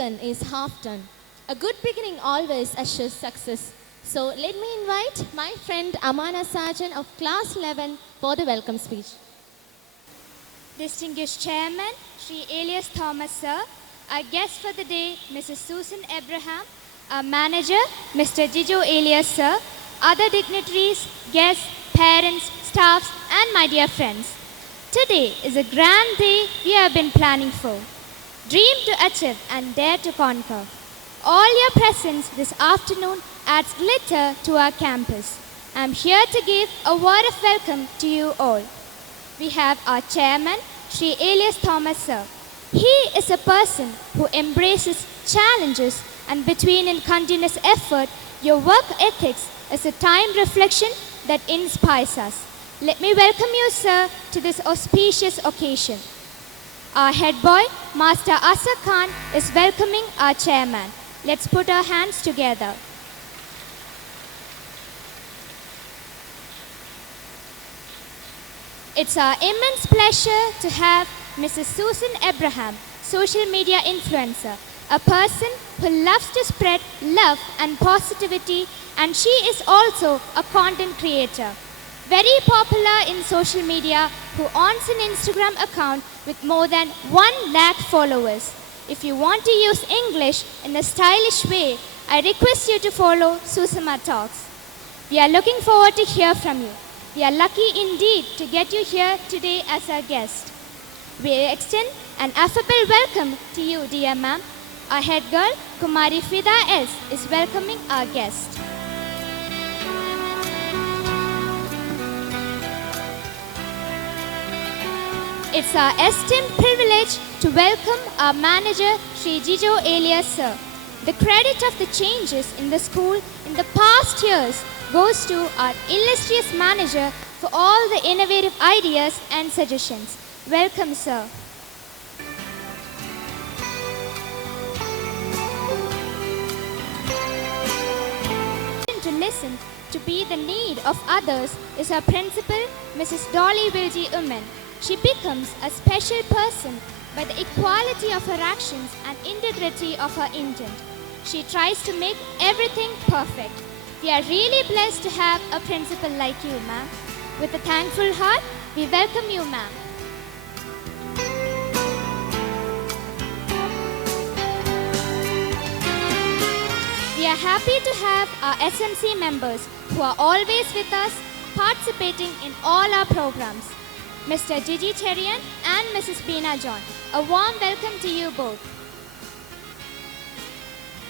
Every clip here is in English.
begun is half done. A good beginning always assures success. So let me invite my friend Amana Sarjan of Class 11 for the welcome speech. Distinguished Chairman, Sri Elias Thomas Sir, our guest for the day, Mrs. Susan Abraham, our manager, Mr. Jijo Elias Sir, other dignitaries, guests, parents, staffs, and my dear friends. Today is a grand day we have been planning for. Dream to achieve and dare to conquer. All your presence this afternoon adds glitter to our campus. I am here to give a word of welcome to you all. We have our chairman, Sri Elias Thomas Sir. He is a person who embraces challenges, and between in continuous effort, your work ethics is a time reflection that inspires us. Let me welcome you, sir, to this auspicious occasion. Our head boy, Master Asar Khan, is welcoming our chairman. Let's put our hands together. It's our immense pleasure to have Mrs. Susan Abraham, social media influencer, a person who loves to spread love and positivity, and she is also a content creator. Very popular in social media, who owns an Instagram account with more than 1 lakh followers. If you want to use English in a stylish way, I request you to follow Susama Talks. We are looking forward to hear from you. We are lucky indeed to get you here today as our guest. We extend an affable welcome to you, dear ma'am. Our head girl, Kumari Fida S, is welcoming our guest. It's our esteemed privilege to welcome our manager, Sri Jijo Elias Sir. The credit of the changes in the school in the past years goes to our illustrious manager for all the innovative ideas and suggestions. Welcome, sir. To listen to be the need of others is our principal, Mrs. Dolly Wilgie Umen. She becomes a special person by the equality of her actions and integrity of her intent. She tries to make everything perfect. We are really blessed to have a principal like you, ma'am. With a thankful heart, we welcome you, ma'am. We are happy to have our SMC members who are always with us, participating in all our programs. Mr. Gigi Cherian and Mrs. Beena John, a warm welcome to you both.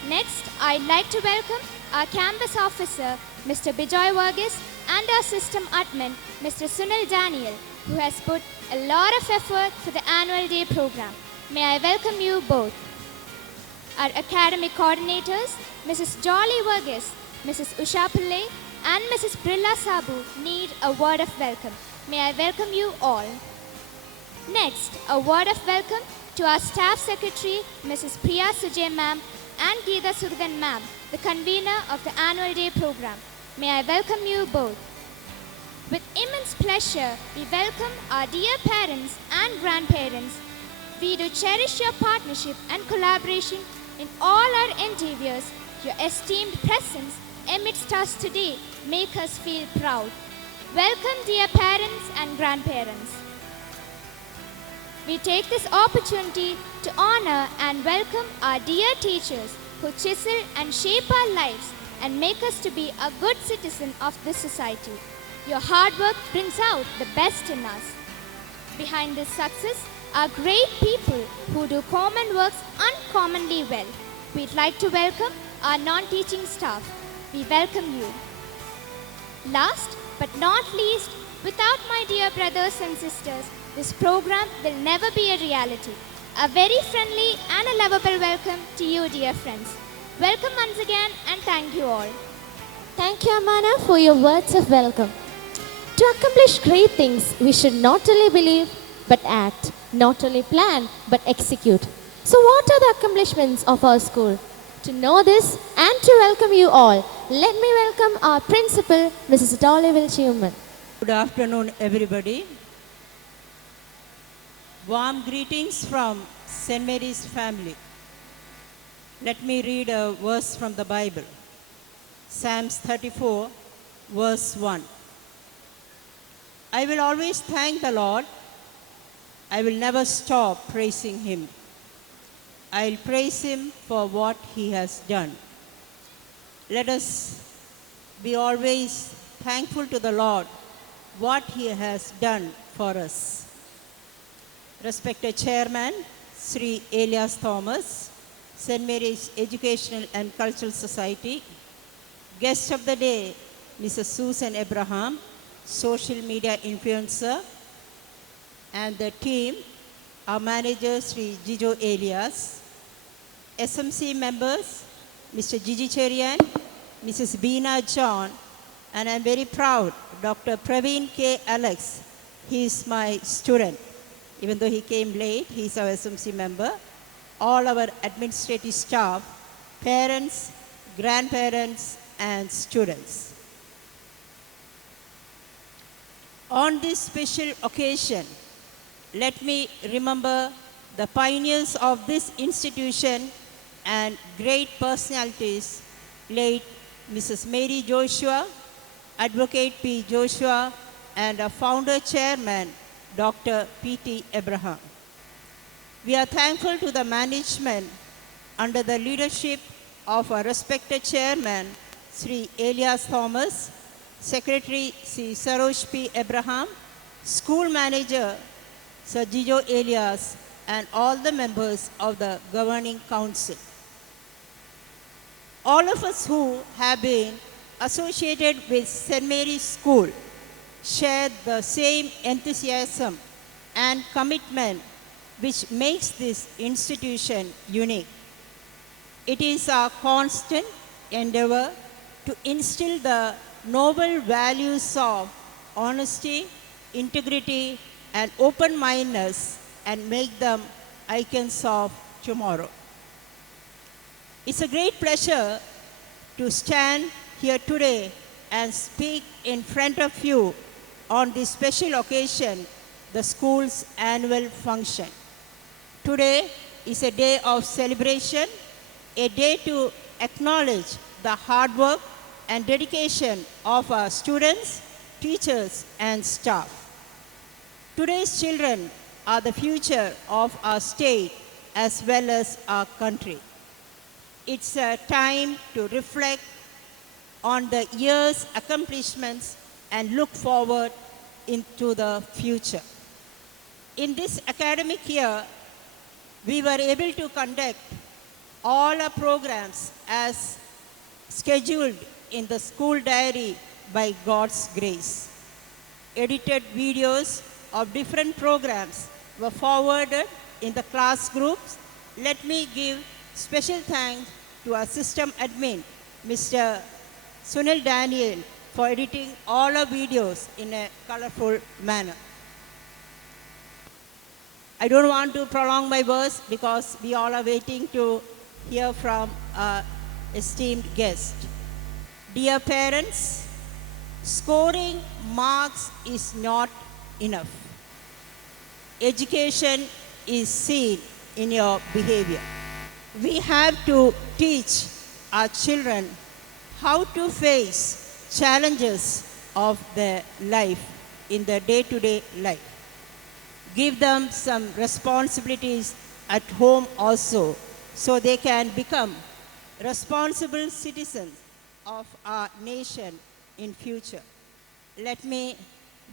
Next, I'd like to welcome our campus officer, Mr. Bijoy Varghese, and our system admin, Mr. Sunil Daniel, who has put a lot of effort for the annual day program. May I welcome you both. Our academic coordinators, Mrs. Jolly Varghese, Mrs. Usha Pillai, and Mrs. Brilla Sabu need a word of welcome. May I welcome you all. Next, a word of welcome to our staff secretary, Mrs. Priya Sujay ma'am, and Geeta Surgan ma'am, the convener of the annual day program. May I welcome you both. With immense pleasure, we welcome our dear parents and grandparents. We do cherish your partnership and collaboration in all our endeavors. Your esteemed presence amidst us today make us feel proud. Welcome, dear parents and grandparents. We take this opportunity to honor and welcome our dear teachers who chisel and shape our lives and make us to be a good citizen of this society. Your hard work brings out the best in us. Behind this success are great people who do common works uncommonly well. We'd like to welcome our non-teaching staff. We welcome you. Last but not least, without my dear brothers and sisters, this program will never be a reality. A very friendly and a lovable welcome to you, dear friends. Welcome once again and thank you all. Thank you, Amana, for your words of welcome. To accomplish great things, we should not only believe but act, not only plan but execute. So what are the accomplishments of our school? To know this and to welcome you all, let me welcome our principal, Mrs. Dolly Wilgie Umen. Good afternoon, everybody. Warm greetings from St. Mary's family. Let me read a verse from the Bible. Psalms 34, verse 1. I will always thank the Lord. I will never stop praising him. I'll praise him for what he has done. Let us be always thankful to the Lord what he has done for us. Respected Chairman, Sri Elias Thomas, St. Mary's Educational and Cultural Society, guest of the day, Mrs. Susan Abraham, social media influencer, and the team, our manager, Sri Jijo Elias, SMC members, Mr. Gigi Cherian, Mrs. Beena John, and I'm very proud, Dr. Praveen K. Alex. He is my student. Even though he came late, he's our SMC member. All our administrative staff, parents, grandparents, and students. On this special occasion, let me remember the pioneers of this institution and great personalities, late Mrs. Mary Joshua, Advocate P. Joshua, and our founder chairman, Dr. P.T. Abraham. We are thankful to the management under the leadership of our respected chairman, Sri Elias Thomas, Secretary Sri Saroj P. Abraham, School Manager Sir Jijo Elias, and all the members of the Governing Council. All of us who have been associated with St. Mary's School share the same enthusiasm and commitment which makes this institution unique. It is our constant endeavor to instill the noble values of honesty, integrity, and open-mindedness and make them icons of tomorrow. It's a great pleasure to stand here today and speak in front of you on this special occasion, the school's annual function. Today is a day of celebration, a day to acknowledge the hard work and dedication of our students, teachers, and staff. Today's children are the future of our state as well as our country. It's a time to reflect on the year's accomplishments and look forward into the future. In this academic year, we were able to conduct all our programs as scheduled in the school diary by God's grace. Edited videos of different programs were forwarded in the class groups. Let me give special thanks to our system admin, Mr. Sunil Daniel, for editing all our videos in a colorful manner. I don't want to prolong my words because we all are waiting to hear from our esteemed guest. Dear parents, scoring marks is not enough. Education is seen in your behavior. We have to teach our children how to face challenges of their life in their day-to-day life. Give them some responsibilities at home also so they can become responsible citizens of our nation in future. Let me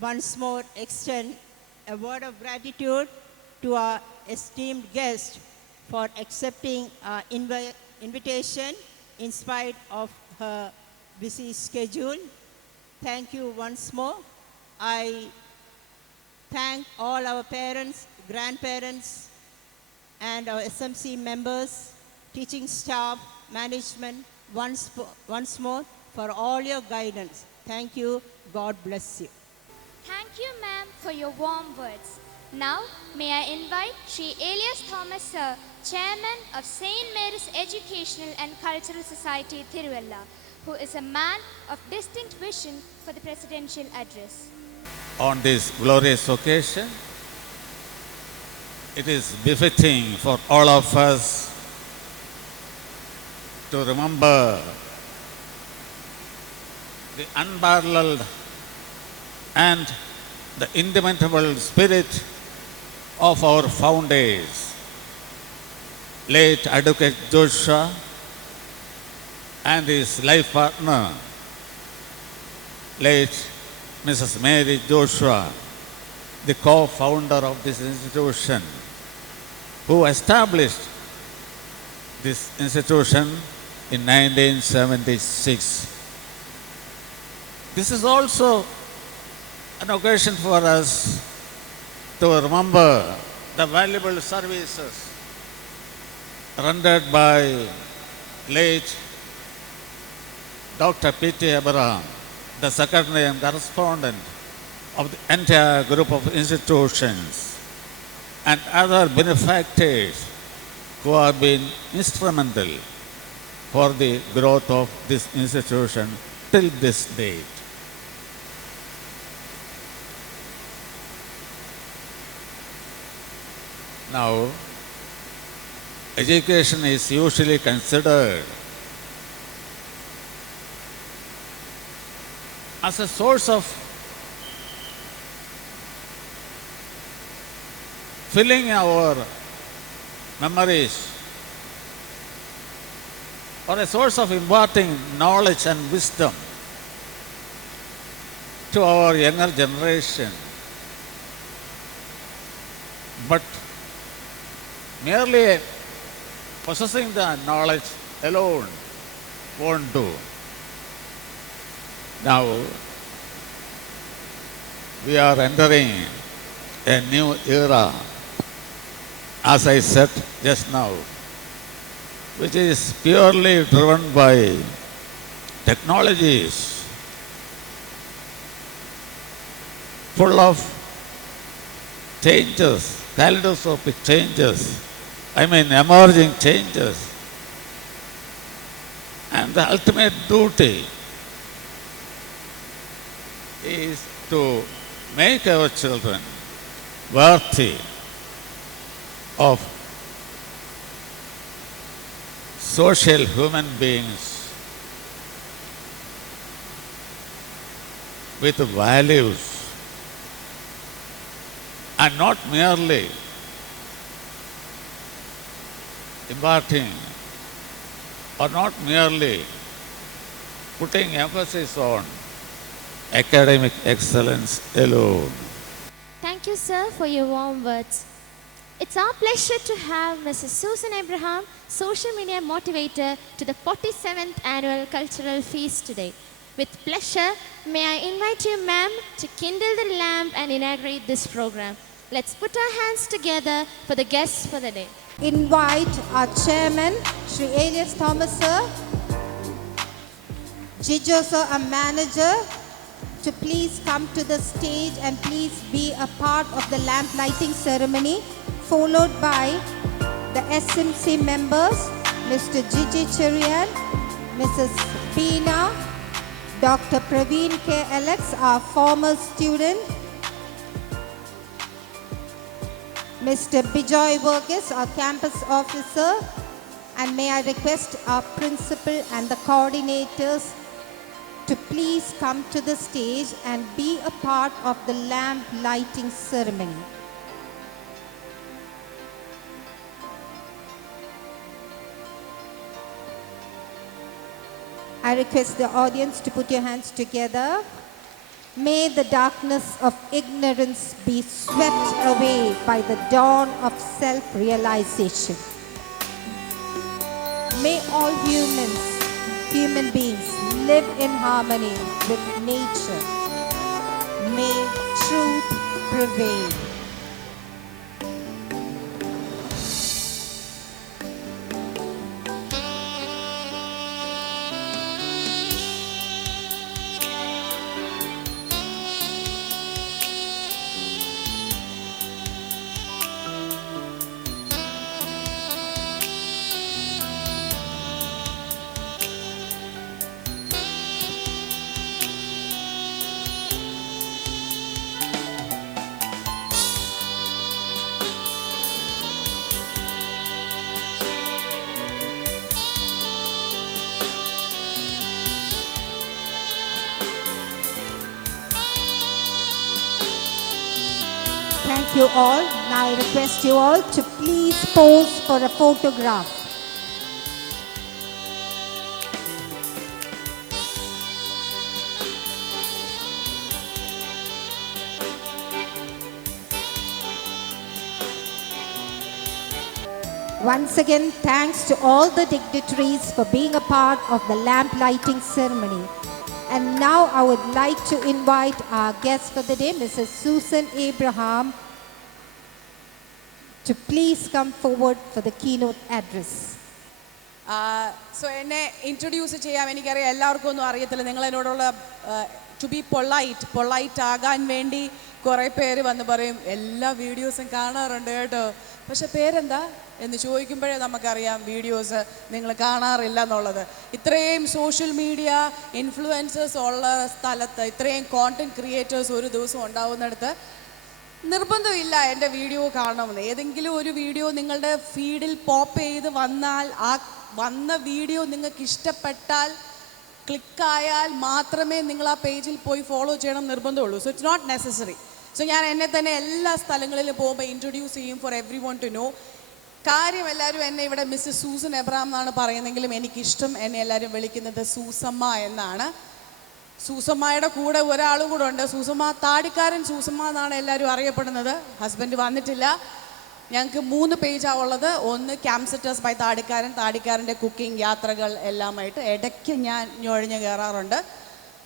once more extend a word of gratitude to our esteemed guest for accepting our invitation in spite of her busy schedule. Thank you once more. I thank all our parents, grandparents, and our SMC members, teaching staff, management, once more for all your guidance. Thank you. God bless you. Thank you, ma'am, for your warm words. Now, may I invite Sri Elias Thomas, sir, Chairman of St. Mary's Educational and Cultural Society, Thiruvalla, who is a man of distinct vision for the presidential address. On this glorious occasion, it is befitting for all of us to remember the unparalleled and the indomitable spirit of our founders, late Advocate Joshua and his life partner, late Mrs. Mary Joshua, the co-founder of this institution, who established this institution in 1976. This is also an occasion for us to remember the valuable services rendered by late Dr. P.T. Abraham, the secretary and correspondent of the entire group of institutions, and other benefactors who have been instrumental for the growth of this institution till this date. Now, education is usually considered as a source of filling our memories or a source of imparting knowledge and wisdom to our younger generation. But merely possessing the knowledge alone won't do. Now, we are entering a new era, as I said just now, which is purely driven by technologies, full of changes, kaleidoscopic changes, emerging changes. And the ultimate duty is to make our children worthy of social human beings with values, and not merely imparting or not merely putting emphasis on academic excellence alone. Thank you, sir, for your warm words. It's our pleasure to have Mrs. Susan Abraham, social media motivator to the 47th Annual Cultural Feast today. With pleasure, may I invite you, ma'am, to kindle the lamp and inaugurate this program. Let's put our hands together for the guests for the day. Invite our chairman, Sri Elias Thomas sir, Jijo sir, our manager, to please come to the stage and please be a part of the lamp lighting ceremony, followed by the SMC members, Mr. Gigi Cherian, Mrs. Beena, Dr. Praveen K. Alex, our former student, Mr. Bijoy Verghese, our campus officer, and may I request our principal and the coordinators to please come to the stage and be a part of the lamp lighting ceremony. I request the audience to put your hands together. May the darkness of ignorance be swept away by the dawn of self-realization. May all human beings, live in harmony with nature. May truth prevail. Thank you all. Now I request you all to please pose for a photograph. Once again, thanks to all the dignitaries for being a part of the lamp lighting ceremony. And now I would like to invite our guest for the day, Mrs. Susan Abraham, to please come forward for the keynote address. So എന്നെ introduce ചെയ്യാം. എനിക്കറിയാം എല്ലാവർക്കും ഒന്നും അറിയത്തില്ല. നിങ്ങൾ എന്നോടുള്ള to B polite ആകാൻ വേണ്ടി കുറേ പേര് വന്ന് പറയും എല്ലാ വീഡിയോസും കാണാറുണ്ട് കേട്ടോ, പക്ഷെ പേരെന്താ എന്ന് ചോദിക്കുമ്പോഴേ നമുക്കറിയാം വീഡിയോസ് നിങ്ങൾ കാണാറില്ല എന്നുള്ളത്. ഇത്രയും സോഷ്യൽ മീഡിയ ഇൻഫ്ലുവൻസേഴ്സ് ഉള്ള സ്ഥലത്ത് ഇത്രയും കോണ്ടന്റ് ക്രിയേറ്റേഴ്സ് ഒരു ദിവസം ഉണ്ടാവുന്നിടത്ത് നിർബന്ധമില്ല എൻ്റെ വീഡിയോ കാണണമെന്ന്. ഏതെങ്കിലും ഒരു വീഡിയോ നിങ്ങളുടെ ഫീഡിൽ പോപ്പ് ചെയ്ത് വന്നാൽ ആ വന്ന വീഡിയോ നിങ്ങൾക്ക് ഇഷ്ടപ്പെട്ടാൽ ക്ലിക്കായാൽ മാത്രമേ നിങ്ങൾ ആ പേജിൽ പോയി ഫോളോ ചെയ്യണം നിർബന്ധമുള്ളൂ. So it's not necessary. So ഞാൻ എന്നെ തന്നെ എല്ലാ സ്ഥലങ്ങളിലും പോകുമ്പോൾ ഇൻട്രൊഡ്യൂസ് ചെയ്യും for everyone to know. കാര്യം എല്ലാവരും എന്നെ ഇവിടെ മിസ്സസ് സൂസൻ എബ്രഹാം എന്നാണ് പറയുന്നെങ്കിലും എനിക്കിഷ്ടം എന്നെ എല്ലാവരും വിളിക്കുന്നത് സൂസമ്മ എന്നാണ്. സൂസമ്മയുടെ കൂടെ ഒരാളും കൂടെ ഉണ്ട്. സൂസമ്മ താടിക്കാരൻ സൂസമ്മ എന്നാണ് എല്ലാവരും അറിയപ്പെടുന്നത്. ഹസ്ബൻഡ് വന്നിട്ടില്ല. ഞങ്ങൾക്ക് 3 പേജാണ് ഉള്ളത്. ഒന്ന് ക്യാംസിറ്റേഴ്സ് ബൈ താടിക്കാരൻ്റെ കുക്കിംഗ് യാത്രകൾ എല്ലാമായിട്ട് ഇടയ്ക്ക് ഞാൻ ഞൊഴിഞ്ഞ് കയറാറുണ്ട്.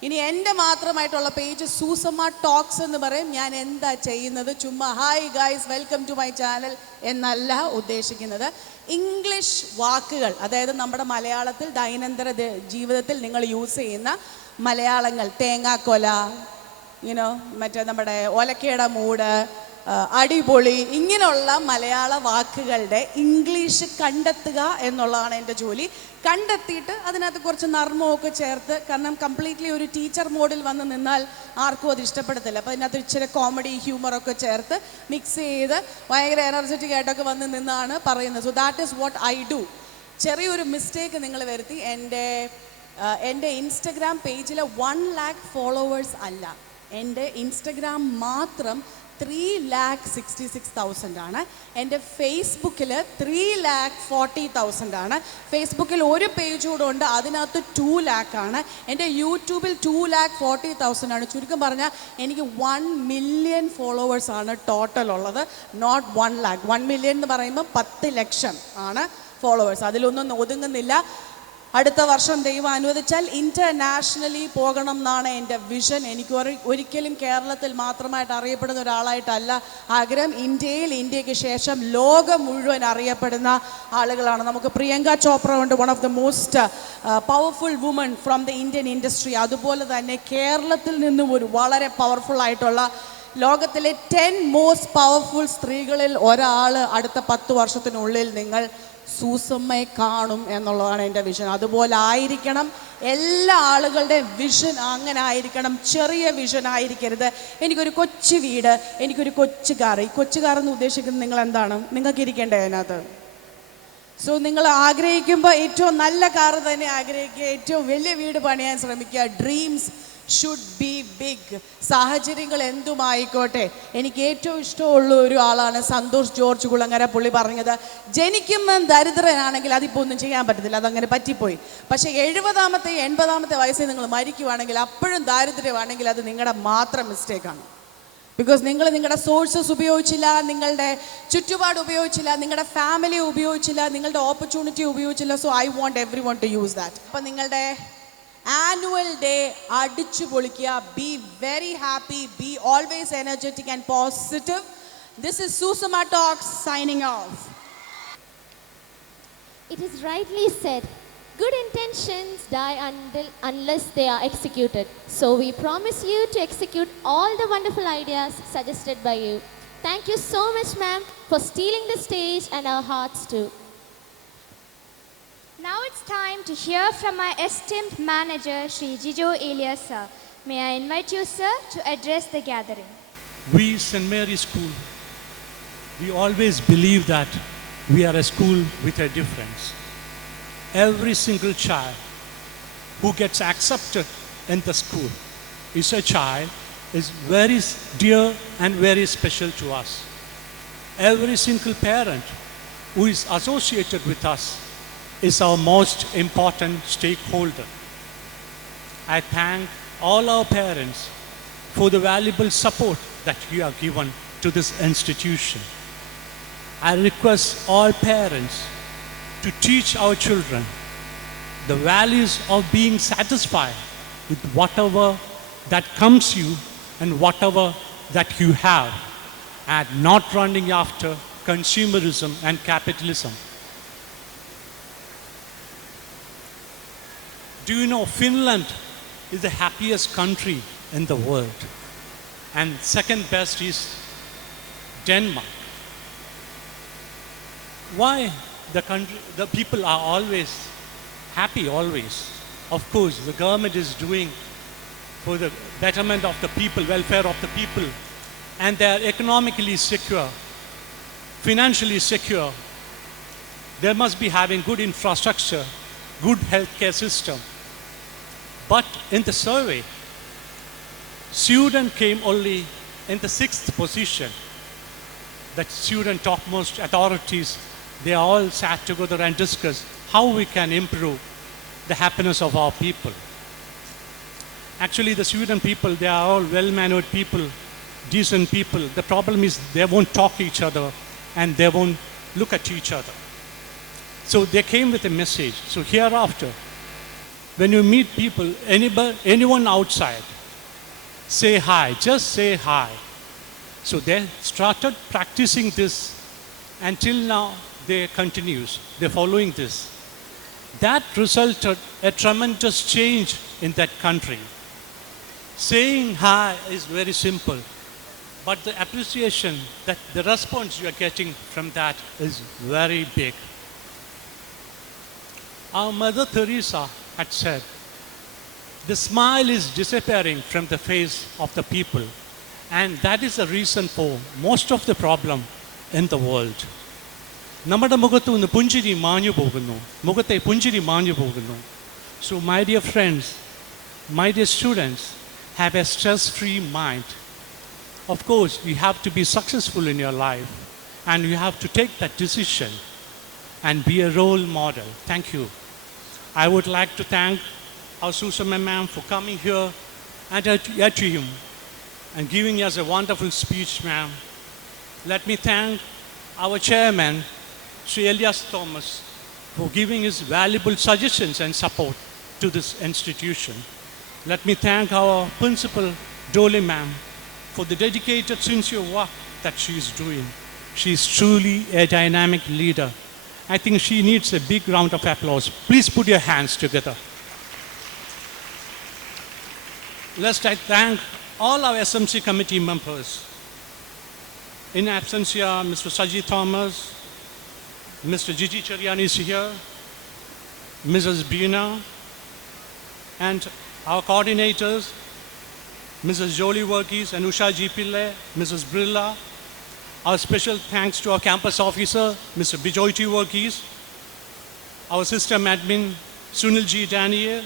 ഇനി എൻ്റെ മാത്രമായിട്ടുള്ള പേജ് സൂസമ്മ ടോക്സ് എന്ന് പറയും. ഞാൻ എന്താ ചെയ്യുന്നത് ചുമ്മാ hi guys welcome to my channel എന്നല്ല ഉദ്ദേശിക്കുന്നത്. ഇംഗ്ലീഷ് വാക്കുകൾ, അതായത് നമ്മുടെ മലയാളത്തിൽ ദൈനംദിന ജീവിതത്തിൽ നിങ്ങൾ യൂസ് ചെയ്യുന്ന മലയാളങ്ങൾ, തേങ്ങാക്കൊല, മറ്റേ നമ്മുടെ ഒലക്കയുടെ മൂട്, അടിപൊളി, ഇങ്ങനെയുള്ള മലയാള വാക്കുകളുടെ ഇംഗ്ലീഷ് കണ്ടെത്തുക എന്നുള്ളതാണ് എൻ്റെ ജോലി. കണ്ടെത്തിയിട്ട് അതിനകത്ത് കുറച്ച് നർമ്മമൊക്കെ ചേർത്ത്, കാരണം കംപ്ലീറ്റ്ലി ഒരു ടീച്ചർ മോഡിൽ വന്ന് നിന്നാൽ ആർക്കും അത് ഇഷ്ടപ്പെടത്തില്ല. അപ്പോൾ അതിനകത്ത് ഇച്ചിരി കോമഡി ഹ്യൂമറൊക്കെ ചേർത്ത് മിക്സ് ചെയ്ത് ഭയങ്കര എനർജറ്റിക് ആയിട്ടൊക്കെ വന്ന് നിന്നാണ് പറയുന്നത്. So that is what I do. ചെറിയൊരു മിസ്റ്റേക്ക് നിങ്ങൾ വരുത്തി. എൻ്റെ ഇൻസ്റ്റഗ്രാം പേജിൽ 1 lakh ഫോളോവേഴ്സ് അല്ല, എൻ്റെ ഇൻസ്റ്റഗ്രാം മാത്രം 3,66,000 ആണ്. എൻ്റെ ഫേസ്ബുക്കിൽ 3,40,000 ആണ്. ഫേസ്ബുക്കിൽ ഒരു പേജ് കൂടെ ഉണ്ട്, അതിനകത്ത് 2 lakh ആണ്. എൻ്റെ യൂട്യൂബിൽ 2,40,000 ആണ്. ചുരുക്കം പറഞ്ഞാൽ എനിക്ക് 1 million ഫോളോവേഴ്സ് ആണ് ടോട്ടൽ ഉള്ളത്, നോട്ട് 1 lakh. 1 million എന്ന് പറയുമ്പോൾ 10 ലക്ഷം ആണ് ഫോളോവേഴ്സ്. അതിലൊന്നും ഒതുങ്ങുന്നില്ല. അടുത്ത വർഷം ദൈവം അനുവദിച്ചാൽ ഇൻ്റർനാഷണലി പോകണം എന്നാണ് എൻ്റെ വിഷൻ. എനിക്ക് ഒരിക്കലും കേരളത്തിൽ മാത്രമായിട്ട് അറിയപ്പെടുന്ന ഒരാളായിട്ടല്ല ആഗ്രഹം. ഇന്ത്യക്ക് ശേഷം ലോകം മുഴുവൻ അറിയപ്പെടുന്ന ആളുകളാണ്. നമുക്ക് പ്രിയങ്ക ചോപ്ര ഉണ്ട്, one of the most powerful woman from the Indian industry. അതുപോലെ തന്നെ കേരളത്തിൽ നിന്നും ഒരു വളരെ പവർഫുൾ ആയിട്ടുള്ള ലോകത്തിലെ 10 മോസ്റ്റ് പവർഫുൾ സ്ത്രീകളിൽ ഒരാൾ അടുത്ത 10 വർഷത്തിനുള്ളിൽ നിങ്ങൾ സൂസമ്മയെ കാണും എന്നുള്ളതാണ് എൻ്റെ വിഷൻ. അതുപോലെ ആയിരിക്കണം എല്ലാ ആളുകളുടെയും വിഷൻ, അങ്ങനെ ആയിരിക്കണം. ചെറിയ വിഷൻ ആയിരിക്കരുത്. എനിക്കൊരു കൊച്ചു വീട്, എനിക്കൊരു കൊച്ചു കാർ. ഈ കൊച്ചു കാർ എന്ന് ഉദ്ദേശിക്കുന്നത് നിങ്ങൾ എന്താണ്? നിങ്ങൾക്ക് ഇരിക്കേണ്ടേ അതിനകത്ത്? സോ നിങ്ങൾ ആഗ്രഹിക്കുമ്പോൾ ഏറ്റവും നല്ല കാർ തന്നെ ആഗ്രഹിക്കുക, ഏറ്റവും വലിയ വീട് പണിയാൻ ശ്രമിക്കുക. Dreams should be big. സാഹചര്യങ്ങൾ എന്തുമായിക്കോട്ടെ. എനിക്ക് ഏറ്റവും ഇഷ്ടമുള്ള ഒരു ആളാണ് സന്തോഷ് ജോർജ് കുളങ്ങര. പുള്ളി പറഞ്ഞത്, ജനിക്കുമ്പോൾ ദരിദ്രനാണെങ്കിൽ അതിപ്പോൾ ഒന്നും ചെയ്യാൻ പറ്റത്തില്ല, അതങ്ങനെ പറ്റിപ്പോയി. പക്ഷേ 70-ാമത്തെ 80-ാമത്തെ വയസ്സിൽ നിങ്ങൾ മരിക്കുവാണെങ്കിൽ അപ്പോഴും ദാരിദ്ര്യമാണെങ്കിൽ അത് നിങ്ങളുടെ മാത്രം മിസ്റ്റേക്കാണ്. ബിക്കോസ് നിങ്ങൾ നിങ്ങളുടെ സോഴ്സസ് ഉപയോഗിച്ചില്ല, നിങ്ങളുടെ ചുറ്റുപാട് ഉപയോഗിച്ചില്ല, നിങ്ങളുടെ ഫാമിലി ഉപയോഗിച്ചില്ല, നിങ്ങളുടെ ഓപ്പർച്യൂണിറ്റി ഉപയോഗിച്ചില്ല. So I want everyone to use that. അപ്പം നിങ്ങളുടെ ആനുവൽ ഡേ അടിച്ചു പൊളിക്കുക. Be very happy, be always energetic and positive. This is Susamma talks signing off. It is rightly said, good intentions die unless they are executed. So we promise you to execute all the wonderful ideas suggested by you. Thank you so much, ma'am, for stealing the stage and our hearts too. Now it's time to hear from my esteemed manager, Sri Jijo Elias sir. May I invite you, sir, to address the gathering. We, St.MARY'S School, we always believe that we are a school with a difference. Every single child who gets accepted in the school is a child, is very dear and very special to us. every single parent who is associated with us is our most important stakeholder. I thank all our parents for the valuable support that you have given to this institution. I request all parents to teach our children the values of being satisfied with whatever that comes you and whatever that you have, and not running after consumerism and capitalism. Do you know Finland is the happiest country in the world, and second best is Denmark? Why the people are always happy always? Of course, the government is doing for the betterment of the people, welfare of the people, and they are economically secure, financially secure. They must be having good infrastructure, good healthcare system. But in the survey, Sweden came only in the 6th position. That Sweden topmost authorities, they all sat together and discussed how we can improve the happiness of our people. Actually, the Sweden people, they are all well-mannered people, decent people. The problem is they won't talk to each other and they won't look at each other. So they came with a message. So hereafter, when you meet people, anyone outside, say hi, just say hi. So they started practicing this until now they continues, they're following this. That resulted a tremendous change in that country. Saying hi is very simple, but the appreciation, that the response you are getting from that is very big. Our Mother Teresa had said, the smile is disappearing from the face of the people, and that is the reason for most of the problem in the world. നമ്മുടെ മുഖത്ത് നിന്ന് പുഞ്ചിരി മാഞ്ഞു പോകുന്നു, മുഖത്തെ പുഞ്ചിരി മാഞ്ഞു പോകുന്നു. So my dear friends, my dear students, have a stress-free mind. Of course, you have to be successful in your life, and you have to take that decision and be a role model. Thank you. I would like to thank our Susan ma'am for coming here and at him and giving us a wonderful speech, ma'am. Let me thank our chairman, Sri Elias Thomas, for giving his valuable suggestions and support to this institution. Let me thank our principal, Dolly ma'am, for the dedicated, sincere work that she is doing. She is truly a dynamic leader. I think she needs a big round of applause. Please put your hands together. Let's thank all our SMC committee members. In absentia, Mr. Saji Thomas, Mr. Gigi Chariani is here, Mrs. Bina, and our coordinators, Mrs. Jolie Workis and Usha G. Pillai, Mrs. Brilla. Our special thanks to our campus officer, Mr. Bijoy T. Workis, our system admin, Sunil G. Daniel,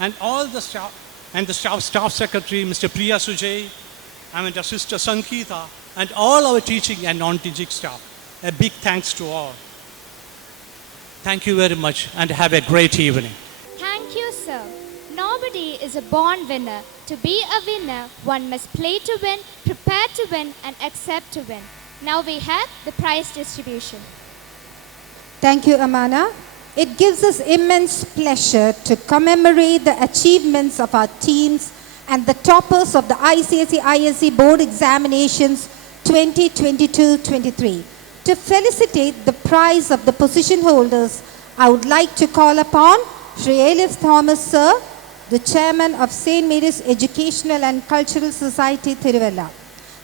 and all the staff, and the staff secretary, Mr. Priya Sujay, and our sister Sankita, and all our teaching and non-teaching staff. A big thanks to all. Thank you very much, and have a great evening. Thank you, sir. Nobody is a born winner. To be a winner, one must play to win, prepare to win, and accept to win. Now we have the prize distribution. Thank you, Amana. It gives us immense pleasure to commemorate the achievements of our teams and the toppers of the ICSE Board Examinations 2022-23. To felicitate the prize of the position holders, I would like to call upon Sri Elias Thomas, sir, the chairman of St. Mary's Educational and Cultural Society, Tiruvalla.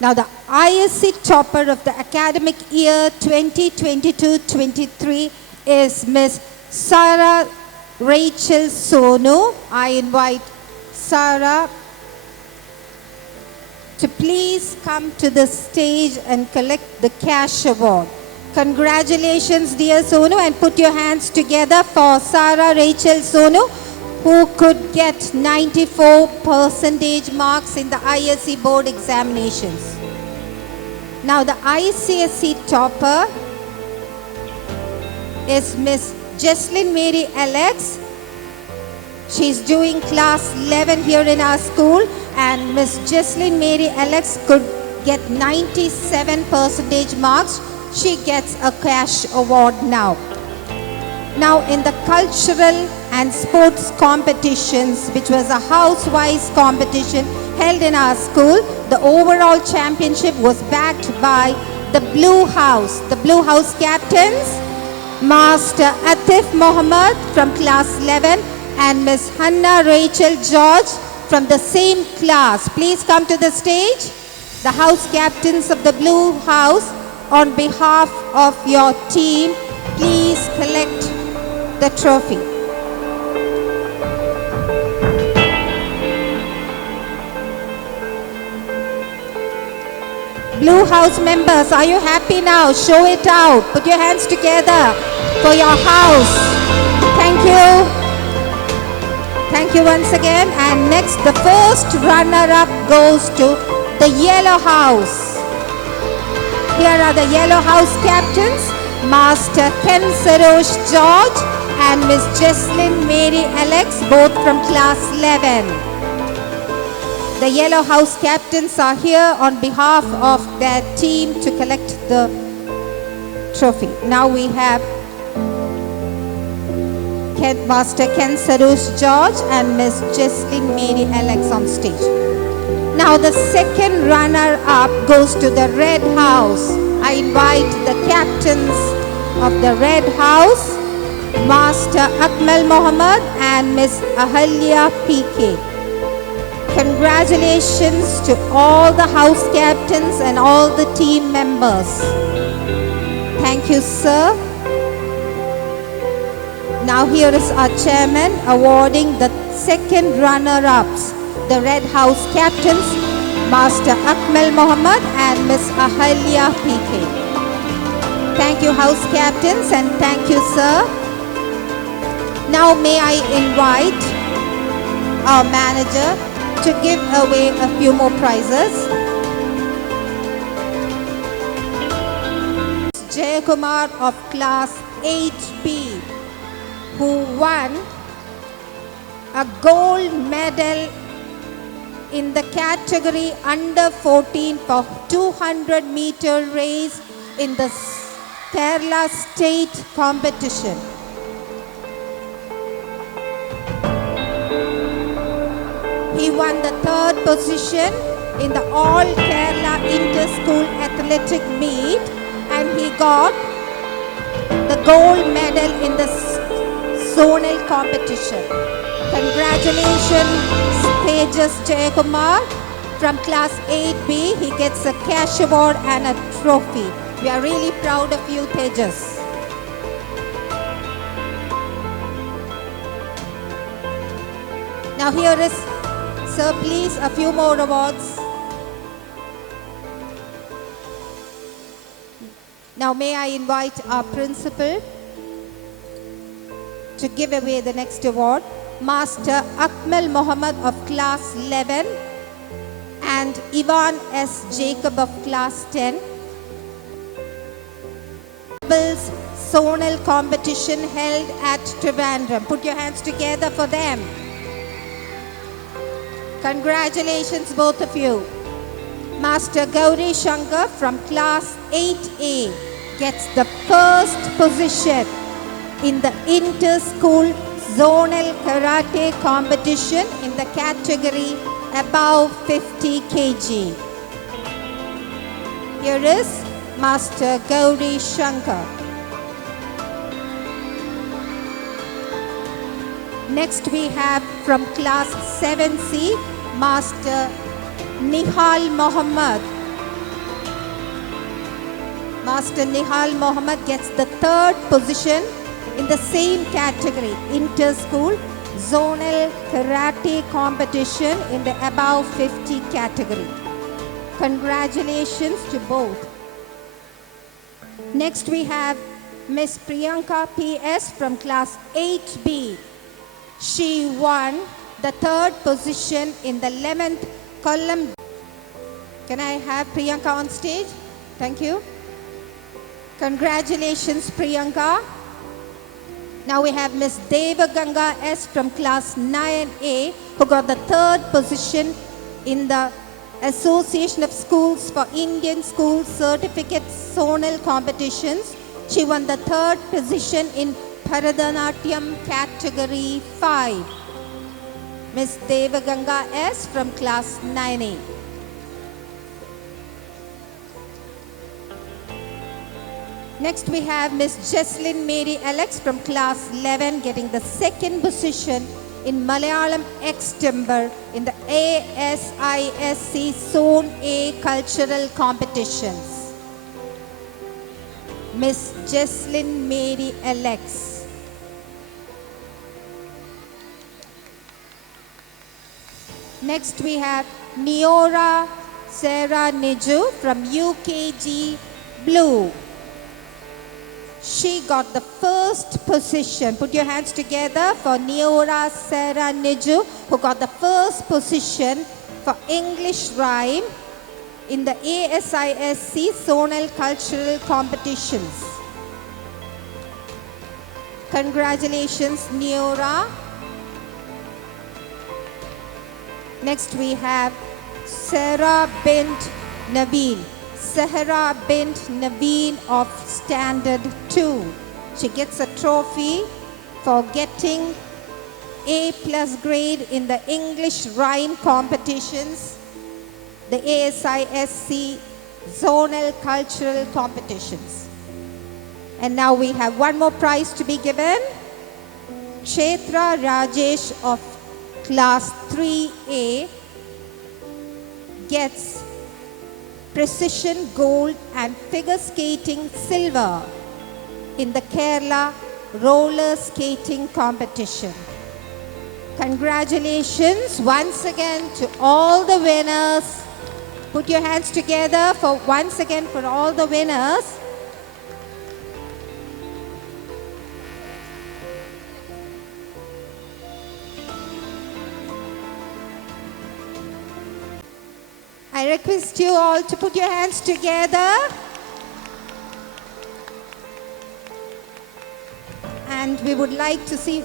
Now, the ISC topper of the academic year 2022-23 is Ms. Sarah Rachel Sonu. I invite Sarah to please come to the stage and collect the cash award. Congratulations, dear Sonu, and put your hands together for Sarah Rachel Sonu, who could get 94% marks in the ISC board examinations. Now the ICSE topper is Miss Jesslyn Mary Alex. She's doing class 11 here in our school, and Miss Jesslyn Mary Alex could get 97% marks. She gets a cash award now. Now in the cultural and sports competitions, which was a house-wise competition held in our school, the overall championship was backed by the Blue House. The Blue House captains, Master Atif Mohammed from class 11 and Miss Hannah Rachel George from the same class. Please come to the stage. The house captains of the Blue House, on behalf of your team, please collect the trophy. Blue House members, are you happy now? Show it out. Put your hands together for your house. Thank you. Thank you once again. And next, the first runner-up goes to the Yellow House. Here are the Yellow House captains, Master Ken Sarosh George and Miss Jesslyn Mary Alex, both from class 11. The Yellow House captains are here on behalf of their team to collect the trophy. Now we have Master Ken Sarosh George and Miss Jesslyn Mary Alex on stage. Now the second runner-up goes to the Red House. I invite the captains of the Red House, Master Akmal Mohammed and Miss Ahalya PK. Congratulations to all the house captains and all the team members. Thank you, sir. Now here is our chairman awarding the second runner-ups, the Red House captains, Master Akmal Mohammed and Miss Ahalya PK. Thank you, house captains, and thank you, sir. Now may I invite our manager to give away a few more prizes. Jayakumar of class 8B, who won a gold medal in the category under 14 for 200-meter race in the Kerala state competition. He won the third position in the All Kerala Inter-School Athletic Meet, and he got the gold medal in the zonal competition. Congratulations, Tejas Jayakumar from class 8B. He gets a cash award and a trophy. We are really proud of you, Tejas. Now here is, sir, please, a few more awards. Now may I invite our principal to give away the next award. Master Akmal Mohammed of class 11 and Ivan S. Jacob of class 10. Doubles zonal competition held at Trivandrum. Put your hands together for them. Congratulations, both of you. Master Gauri Shankar from class 8A gets the first position in the inter-school zonal karate competition in the category above 50 kg. Here is Master Gauri Shankar. Next we have from class 7C, Master Nihal Mohammed. Master Nihal Mohammed gets the third position in the same category, inter-school zonal karate competition in the above 50 category. Congratulations to both. Next we have Miss Priyanka PS from class 8B. She won the third position in the 11th column. Can I have Priyanka on stage? Thank you. Congratulations, Priyanka. Now we have Miss Devaganga S from class 9A who got the 3rd position in the Association of Schools for Indian School Certificate Zonal Competitions. She won the 3rd position in Bharatanatyam category 5. Miss Devaganga S from class 9A. Next we have Miss Jesslyn Mary Alex from class 11 getting the 2nd position in Malayalam extemper in the ASISC Zone A cultural competitions. Miss Jesslyn Mary Alex. Next we have Neora Sarah Niju from UKG Blue. She got the 1st position. Put your hands together for Neora Sarah Niju, who got the 1st position for English rhyme in the ASISC Zonal Cultural Competitions. Congratulations, Neora. Next we have Sarah Bint Naveen. Sahara Bint Naveen of Standard 2. She gets a trophy for getting A+ grade in the English rhyme competitions, the ASISC Zonal Cultural Competitions. And now we have one more prize to be given. Kshetra Rajesh of class 3A gets precision gold and figure skating silver in the Kerala roller skating competition. Congratulations once again to all the winners. Put your hands together for once again for all the winners. I request you all to put your hands together. And we would like to see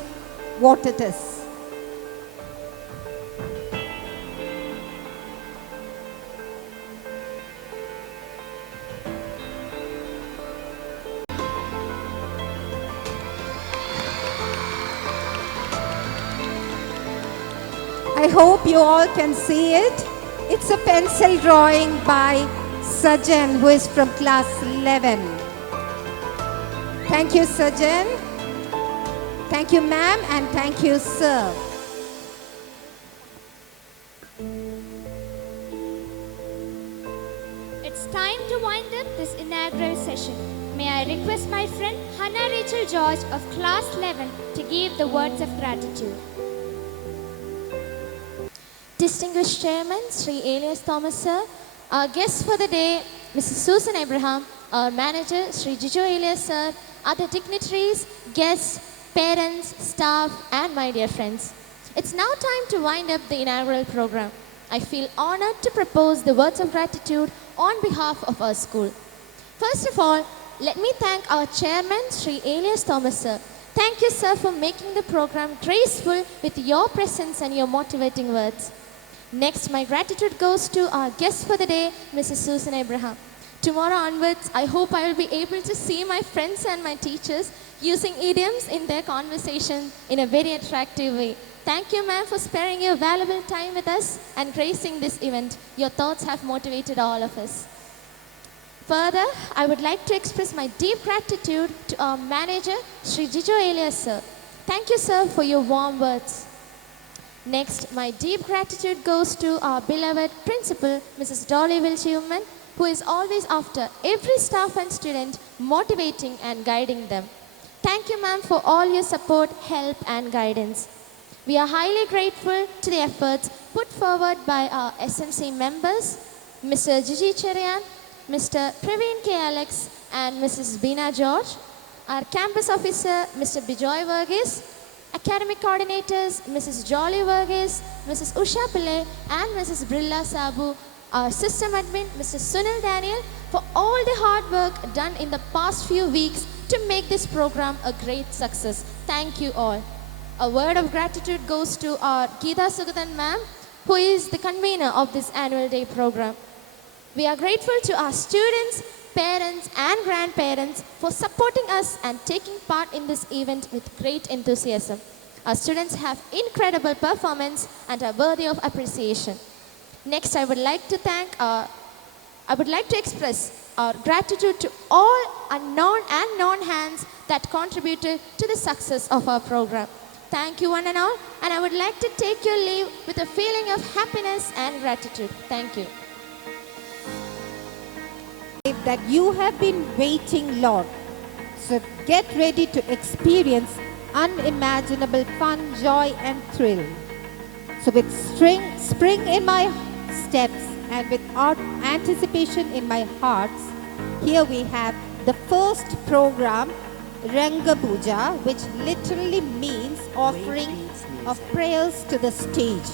what it is. I hope you all can see it. It's a pencil drawing by Sajan, who is from class 11. Thank you, Sajan. Thank you, ma'am, and thank you, sir. It's time to wind up this inaugural session. May I request my friend Hannah Rachel George of class 11 to give the words of gratitude. Distinguished Chairman, Sri Elias Thomas sir, our guests for the day, Mrs. Susan Abraham, our manager, Sri Jijo Elias sir, other dignitaries, guests, parents, staff, and my dear friends. It's now time to wind up the inaugural program. I feel honored to propose the words of gratitude on behalf of our school. First of all, let me thank our chairman, Sri Elias Thomas sir. Thank you, sir, for making the program graceful with your presence and your motivating words. Next, my gratitude goes to our guest for the day, Mrs. Susan Abraham. Tomorrow onwards, I hope I will be able to see my friends and my teachers using idioms in their conversation in a very attractive way. Thank you, ma'am, for sparing your valuable time with us and gracing this event. Your thoughts have motivated all of us. Further, I would like to express my deep gratitude to our manager, Sri Jijo Elias sir. Thank you, sir, for your warm words. Next, my deep gratitude goes to our beloved principal, Mrs. Dolly Wilchhuman, who is always after every staff and student, motivating and guiding them. Thank you, ma'am, for all your support, help, and guidance. We are highly grateful to the efforts put forward by our SMC members, Mr. Gigi Cherian, Mr. Praveen K. Alex, and Mrs. Beena George, our campus officer, Mr. Bijoy Verghese, academic coordinators, Mrs. Jolly Verghese, Mrs. Usha Pillai, and Mrs. Brilla Sabu, our system admin, Mr. Sunil Daniel, for all the hard work done in the past few weeks to make this program a great success. Thank you all. A word of gratitude goes to our Geeta Sugathan ma'am, who is the convener of this annual day program. We are grateful to our students, parents and grandparents for supporting us and taking part in this event with great enthusiasm. Our students have incredible performance and are worthy of appreciation. Next, I would like to express our gratitude to all unknown and known hands that contributed to the success of our program. Thank you one and all, and I would like to take your leave with a feeling of happiness and gratitude. Thank you. That you have been waiting, Lord. So get ready to experience unimaginable fun, joy and thrill. So with spring in my steps and with anticipation in my heart, here we have the first program, Ranga Puja, which literally means offering of prayers to the stage.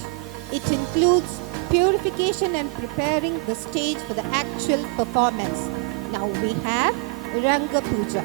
It includes purification and preparing the stage for the actual performance. Now we have Ranga Puja.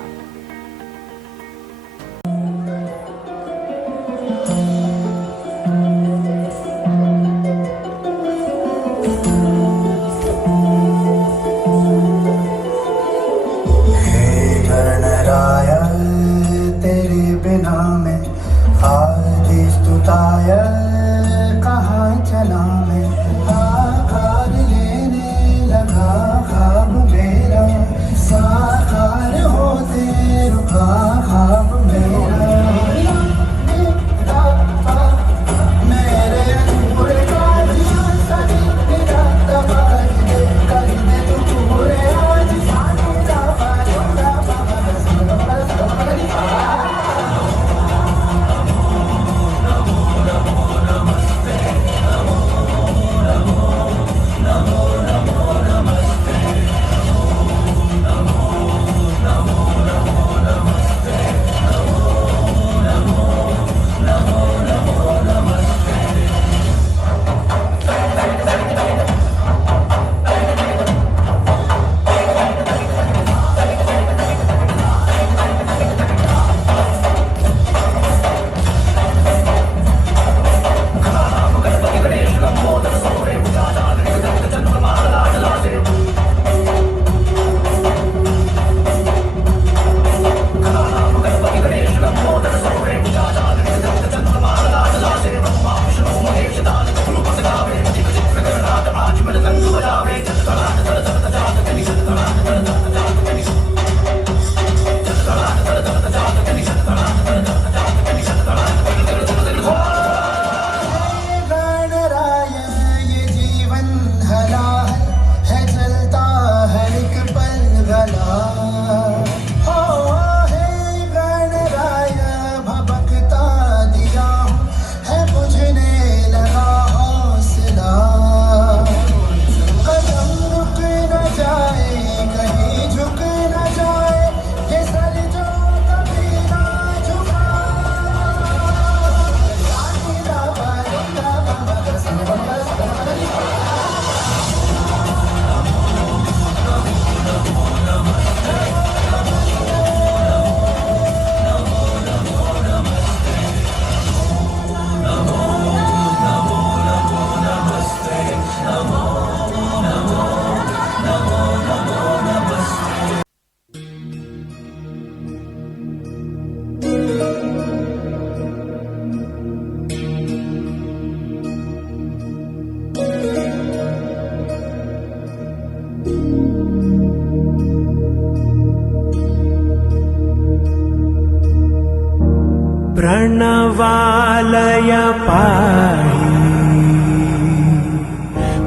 प्रणवालय पाहि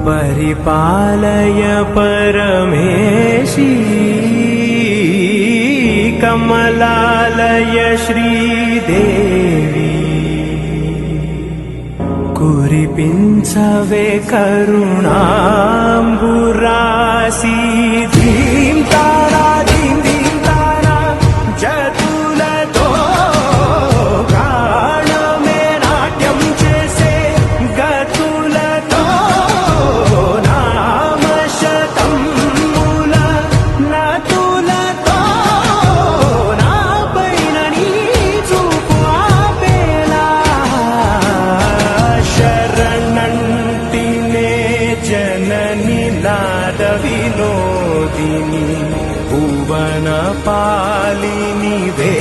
परिपालय परमेशी कमलालय श्रीदेवी कुरिपिंचवे करुणाम्बुरासी धीं तारा धीं धीं तारा जतुलतो प्राणमे नाट्यं चेसे गतुलतो नाम शतं मूल స్తనపాలిని వే